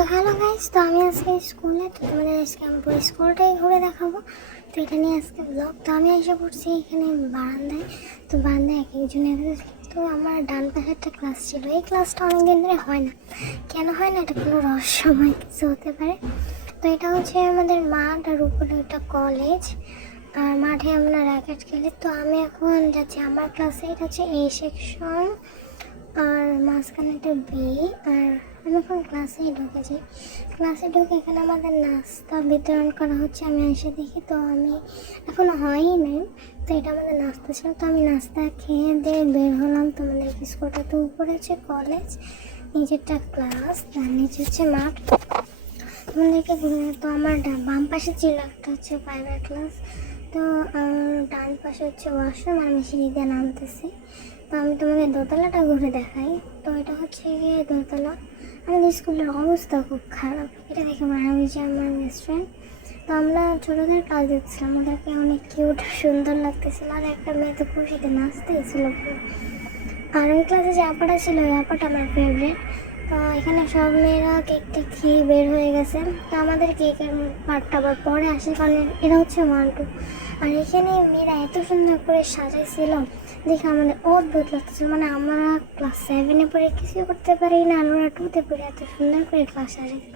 তো hello guys, তো আমি আজকে স্কুলে, তো তোমাদের আজকে আমি পুরো স্কুলটাই ঘুরে দেখাবো। তো এটা নিয়ে আজকে ব্লগ তো আমি এসে পড়ছি এখানে বারান্দায়। তো বারান্দায় এক একজনের তো আমার ডান পাশে একটা ক্লাস ছিল। এই ক্লাসটা অনেকদিন ধরে হয় না। কেন হয় না? এটা কোনো রহস্যময় কিছু হতে পারে। তো এটা হচ্ছে আমাদের মাঠ আর উপরে ওটা কলেজ আর মাঠে আমরা র্যাকেট খেলি। তো আমি এখন যাচ্ছি। আমার ক্লাসে এটা হচ্ছে এই সেকশন আর মাঝখানে একটা বি আর আমি এখন ক্লাসেই ঢুকেছি। ক্লাসে ঢুকে এখানে আমাদের নাস্তা বিতরণ করা হচ্ছে, আমি এসে দেখি তো আমি এখনও হয়ই নাই। তো এটা আমাদের নাস্তা ছিল, তো আমি নাস্তা খেয়ে দিয়ে বের হলাম তো আমাদের স্কুলটা তো উপরে হচ্ছে কলেজ নিচেরটা ক্লাস তার নিচে হচ্ছে মাঠ। তোমাদেরকে তো আমার বাম পাশে ছিল একটা হচ্ছে প্রাইভেট ক্লাস তো ডান পাশে হচ্ছে ওয়াশরুম আমি সিঁড়ি দিয়ে নামতেছি। আমি তোমাকে দোতলাটা ঘুরে দেখাই। তো এটা হচ্ছে গিয়ে দোতলা। আমাদের স্কুলের অবস্থা খুব খারাপ। এটা দেখে মনে হয় যে আমার ফ্রেন্ড তো আমরা ছোটোদের কাজ দিচ্ছিলাম ওদেরকে অনেক কিউট সুন্দর লাগতেছিল। আর একটা মেয়ে তো খুশিতে নাচতেছিল। আর ওই ক্লাসে যে আপাটা ছিল, ওই আপাটা আমার ফেভারিট এখানে সব মেয়েরা কেকটা খেয়ে বের হয়ে গেছে। তো আমাদের কেকের পার্টটা আবার পরে আসে, কারণ এরা হচ্ছে ওয়ান টু আর এখানে মেয়েরা এত সুন্দর করে সাজাইছিল, দেখে আমাদের অদ্ভুত লাগতেছিল মানে আমরা ক্লাস সেভেনে পড়ে কিছুই করতে পারি না, আর ওরা টুতে পড়ে এত সুন্দর করে ক্লাস সাজাইছে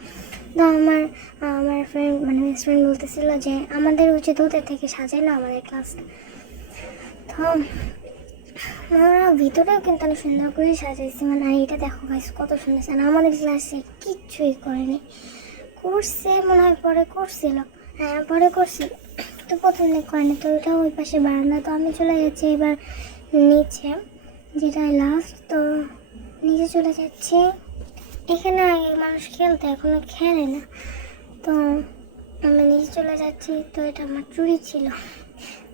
তো আমার আমার ফ্রেন্ড মানে বেস্ট ফ্রেন্ড বলতেছিল যে, আমাদের উচিত ওদের থেকে সাজাইলো আমাদের ক্লাসটা তো আমরা ভিতরেও কিন্তু আমি সুন্দর করে সাজাইছি। মানে আর এটা দেখো গাইস কত সুন্দর আর আমাদের ক্লাসে কিচ্ছুই করেনি। করছে, মনে হয় পরে করছিল। হ্যাঁ পরে করছিল তো প্রথম দিন করেনি। তো ওটা ওই পাশে বারান্দা। তো আমি চলে যাচ্ছি এবার নিচে যেটা লাস্ট তো নিচে চলে যাচ্ছি। এখানে আগে মানুষ খেলতে, এখনও খেলে না। তো আমি নিচে চলে যাচ্ছি। তো এটা আমার চুরি ছিল।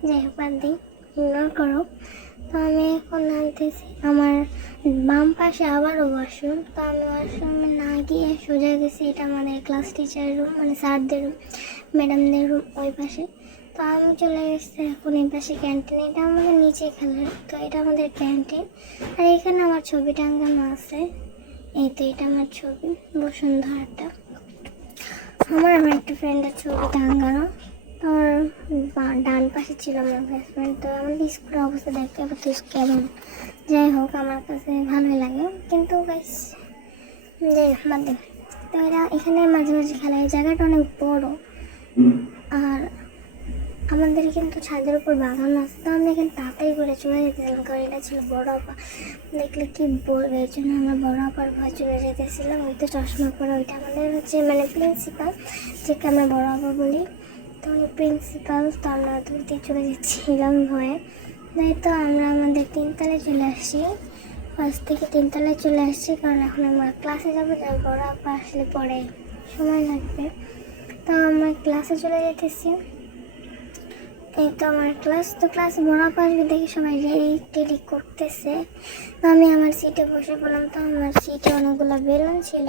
যাই হোক, বাদ দিই। ইগনোর করো। তো আমি এখন নামতেছি। আমার বাম পাশে আবারও ওয়াশরুম তো আমি ওয়াশরুমে না গিয়ে সোজা গেছি। এটা আমাদের ক্লাস টিচার রুম মানে স্যারদের রুম ম্যাডামদের রুম ওই পাশে। তো আমি চলে গেছি এখন এই পাশে ক্যান্টিন এটা আমাদের নিচে খেলার, তো এটা আমাদের ক্যান্টিন আর এখানে আমার ছবি টাঙ্গানো আছে। এই তো এটা আমার ছবি, বসুন্ধরাটা। আমার আমার একটা ফ্রেন্ডের ছবি টাঙ্গানো তোর ডান পাশে ছিল আমার ফ্রেন্ড তো আমাদের স্কুলের অবস্থা দেখতে হবে তো কেমন যাই হোক, আমার কাছে ভালোই লাগে। কিন্তু গাইস যে দে। তো এরা এখানে মাঝে মাঝে খেলা জায়গাটা অনেক বড়। আর আমাদের কিন্তু ছাদের উপর বাগান আছে। তো আমরা এখানে তাড়াতাড়ি করে চলে যেতেছিলাম, কারণ এটা ছিল বড় আপা দেখলে কি বলবে? এই জন্য আমরা বড় আপার ভয় চলে যেতেছিলাম। ওই তো চশমা পরে, ওইটা আমাদের হচ্ছে মানে প্রিন্সিপাল যেকে আমরা বড় আপা বলি। তো প্রিন্সিপাল তো আমরা দিয়ে চলে যাচ্ছিলাম ভয়ে তাই তো আমরা আমাদের তিনতলায় চলে আসছি। ফার্স্ট থেকে তিনতলায় চলে আসছি, কারণ এখন আমরা ক্লাসে যাব যাই বড় আসলে পরে সময় লাগবে। তো আমরা ক্লাসে চলে যেতেছি। এই তো আমার ক্লাস তো ক্লাস বড় আসবে দেখি সবাই রেডি টেডি করতেছে। তো আমি আমার সিটে বসে পড়লাম, তো আমার সিটে অনেকগুলো বেলুন ছিল।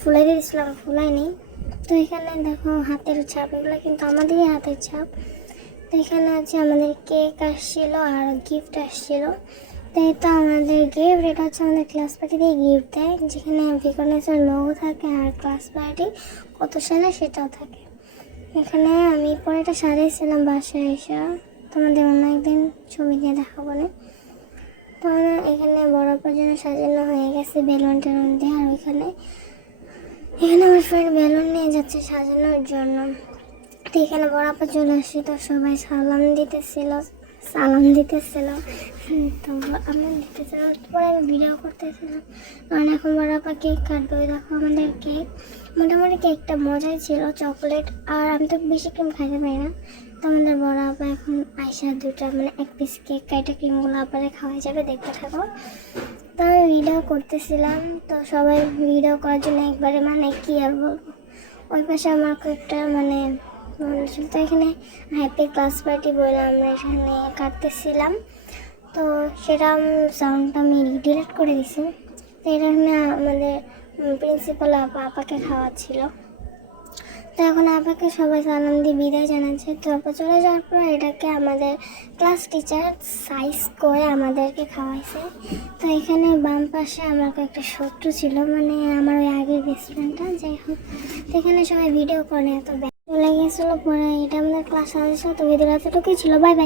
ফুলাই দিয়েছিলাম ফুলাইনি তো এখানে দেখো হাতের ছাপ, এগুলো কিন্তু আমাদেরই হাতের ছাপ। তো এখানে হচ্ছে আমাদের কেক আসছিল আর গিফট আসছিল। তো আমাদের গিফট এটা হচ্ছে আমাদের ক্লাস পার্টিতেই গিফট দেয়, যেখানে ভিকনেসের লোগো থাকে আর ক্লাস পার্টি কত সালে সেটাও থাকে। এখানে আমি পরেটা সাজিয়েছিলাম বাসায় এসে, তোমাদের অন্য একদিন ছবি দিয়ে দেখাবো না। তো এখানে বড় পর্যন্ত সাজানো হয়ে গেছে বেলুন টেলুন দিয়ে আর ওইখানে এখানে আমার ফ্রেন্ড বেলুন নিয়ে যাচ্ছে সাজানোর জন্য। তো এখানে বড়াপা চলে আসি তো সবাই সালাম দিতেছিল সালাম দিতেছিল। তো আমি দিতেছিলাম তারপরে আমি ভিডিও করতেছিলাম। কারণ এখন বড়াপা কেক কাটবে, ওই দেখো আমাদের কেক মোটামুটি কেকটা মজাই ছিল চকলেট আর আমি তো বেশি ক্রিম খাইতে পারি না। তো আমাদের আপা এখন আইসা দুটা মানে এক পিস কেক কাইটা ক্রিমগুলো আবার খাওয়া যাবে, দেখতে থাকো। তো আমি ভিডিও করতেছিলাম। তো সবাই ভিডিও করার জন্য একবারে মানে কি আর বলব? ওই পাশে আমার একটা মানে মনে ছিল। তো এখানে হ্যাপি ক্লাস পার্টি বলে আমরা এখানে কাটতেছিলাম। তো সেটা সাউন্ডটা আমি ডিলিট করে দিছি। তো এটা আমাদের প্রিন্সিপাল আপা আপাকে খাওয়াচ্ছিল। তো এখন আপাকে সবাই সালাম দিয়ে বিদায় জানাচ্ছে। তো আপা চলে যাওয়ার পর এটাকে আমাদের ক্লাস টিচার সাইজ করে আমাদেরকে খাওয়াইছে। তো এখানে বাম পাশে আমার একটা শত্রু ছিল মানে আমার ওই আগের রেস্টুরেন্টটা যাই হোক। তো এখানে সবাই ভিডিও করে এত ব্যাগ চলে গেছিল, পরে এটা আমাদের ক্লাস আসছিল তো ভিডিও এতটুকুই ছিল। Bye bye